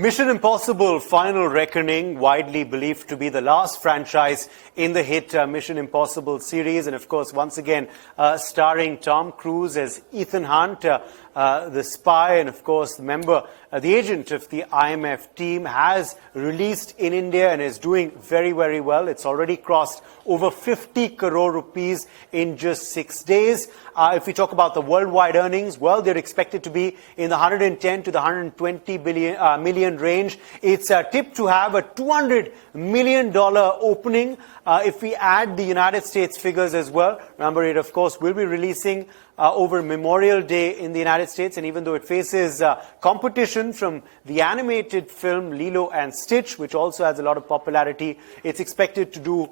Mission Impossible Final Reckoning, widely believed to be the last franchise in the hit Mission Impossible series. And of course, once again, starring Tom Cruise as Ethan Hunt, the spy, and of course, the agent of the IMF team, has released in India and is doing very, very well. It's already crossed over 50 crore rupees in just 6 days. If we talk about the worldwide earnings, well, they're expected to be in the 110 to the 120 million range. It's tipped to have a $200 million opening. If we add the United States figures as well, remember it, of course, will be releasing over Memorial Day in the United States, and even though it faces competition from the animated film Lilo and Stitch, which also has a lot of popularity, it's expected to do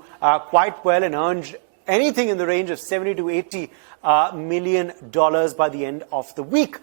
quite well and earn anything in the range of $70 to $80 million by the end of the week.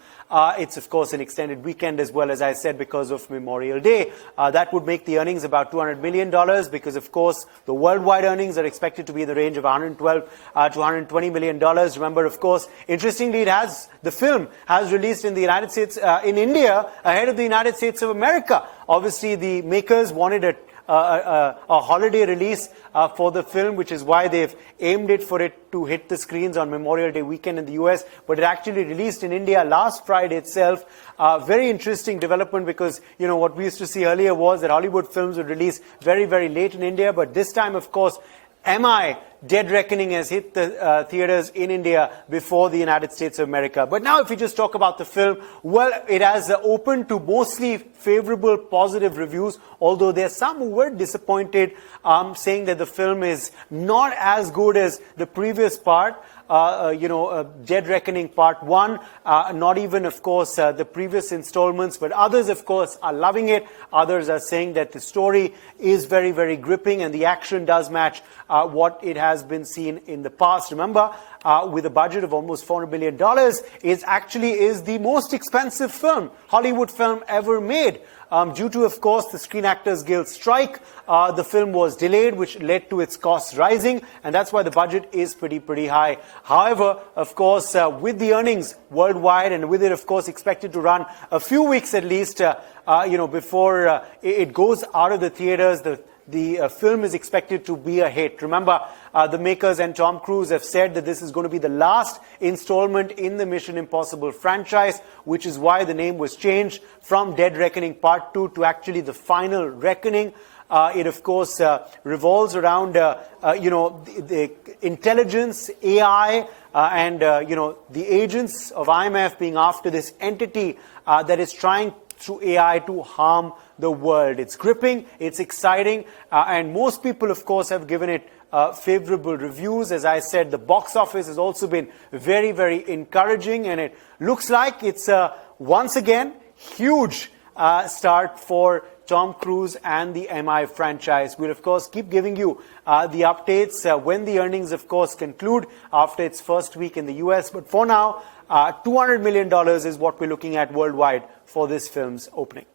It's, of course, an extended weekend as well, as I said, because of Memorial Day. That would make the earnings about $200 million because, of course, the worldwide earnings are expected to be in the range of $112 to $120 million. Remember, of course, interestingly, the film has released in the United States, in India, ahead of the United States of America. Obviously, the makers wanted a holiday release for the film, which is why they've aimed it for it to hit the screens on Memorial Day weekend in the US, but it actually released in India last Friday itself. Very interesting development because, you know, what we used to see earlier was that Hollywood films would release very, very late in India, but this time, of course, Dead Reckoning has hit the theaters in India before the United States of America. But now if we just talk about the film, well, it has opened to mostly favorable, positive reviews, although there are some who were disappointed, saying that the film is not as good as the previous part. Dead Reckoning Part 1, not even, of course, the previous installments, but others, of course, are loving it. Others are saying that the story is very, very gripping and the action does match what it has been seen in the past. Remember, with a budget of almost $400 million, it actually is the most expensive Hollywood film ever made. Due to, of course, the Screen Actors Guild strike, the film was delayed, which led to its costs rising, and that's why the budget is pretty high. However, of course, with the earnings worldwide, and with it, of course, expected to run a few weeks at least, before it goes out of the theaters, the film is expected to be a hit. Remember, the makers and Tom Cruise have said that this is going to be the last installment in the Mission Impossible franchise, which is why the name was changed from Dead Reckoning Part 2 to actually the Final Reckoning. It, of course, revolves around, the intelligence, AI, and, the agents of IMF being after this entity that is trying through AI to harm the world. It's gripping, it's exciting, and most people, of course, have given it favorable reviews. As I said, the box office has also been very, very encouraging, and it looks like it's once again huge start for Tom Cruise and the MI franchise. We'll, of course, keep giving you the updates when the earnings, of course, conclude after its first week in the US. But for now, $200 million is what we're looking at worldwide for this film's opening.